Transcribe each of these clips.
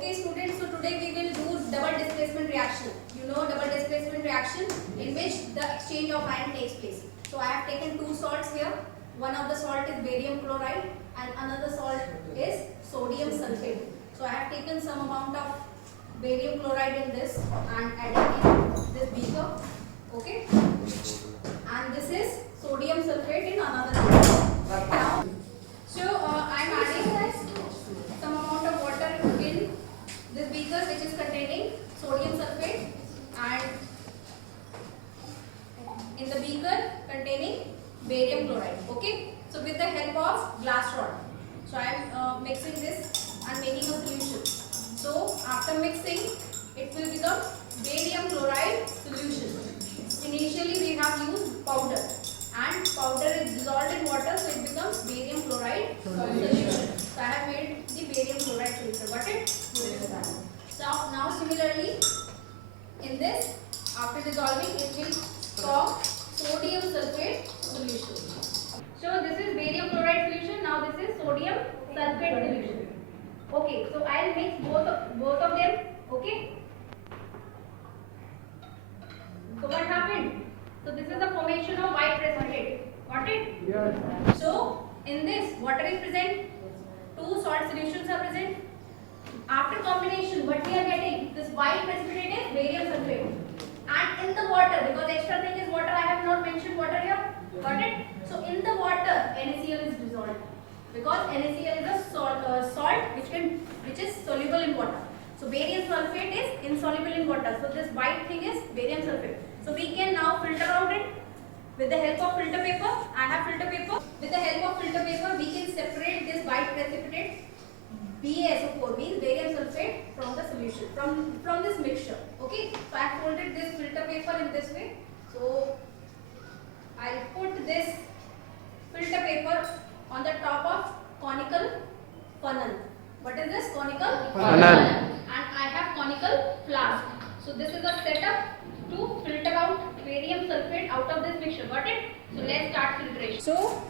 Okay students, so today we will do double displacement reaction. You know double displacement reaction in which the exchange of ion takes place. So I have taken two salts here. One of the salt is barium chloride and another salt is sodium sulfate. So I have taken some amount of barium chloride in this and added in this beaker. Okay. And this is sodium sulfate in another beaker. Now, so I am adding some amount of water in this beaker which is containing sodium sulfate and in the beaker containing barium chloride. Okay. So with the help of glass rod. So I am mixing this and making a solution. So after mixing, it will become barium chloride solution. Initially we have used powder and powder is dissolved in water, so it becomes barium chloride solution. So I have made the barium chloride solution. Got it? So now similarly in this, after dissolving, it will form sodium sulfate solution. So this is barium chloride solution. Now this is sodium sulfate solution. Okay, so I'll mix both of them. Okay. So what happened? So this is the formation of white precipitate. Got it? Yes. So in this, water is present. Two salt solutions are present. After combination, what we are getting? This white precipitate is barium sulfate. And in the water, because extra thing is water, I have not mentioned water here. Got it? So in the water, NaCl is dissolved. Because NaCl is a salt which is soluble in water. So barium sulfate is insoluble in water. So this white thing is barium sulfate. So we can now filter out it with the help of filter paper. I have filter paper. With the help of filter paper, we can separate this white precipitate BaSO4 means barium sulfate from the solution, from this mixture. Okay. So I have folded this filter paper in this way. So I'll put this filter paper on the top of conical funnel. What is this? Conical Funnel. And I have conical flask. So this is a setup to filter out barium sulfate out of this mixture. Got it? So let's start filtration. So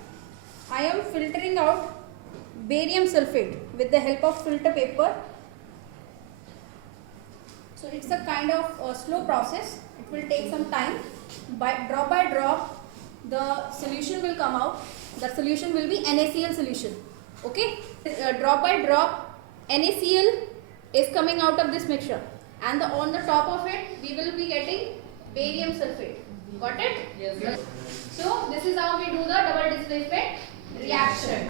I am filtering out barium sulfate with the help of filter paper. So it's a kind of slow process. It will take some time. By drop, the solution will come out. The solution will be NaCl solution. Okay? Drop by drop, NaCl is coming out of this mixture. And on the top of it, we will be getting barium sulfate. Got it? Yes. So this is how we do the double displacement reaction.